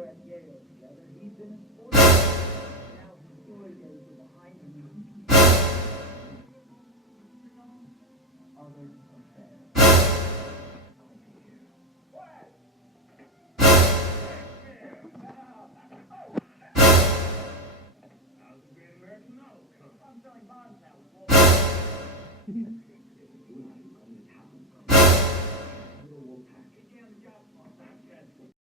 were at Yale together. He'd been in sports. Now his story days are behind him. Other affairs. How's the Great American Novel coming? I'm selling bonds now.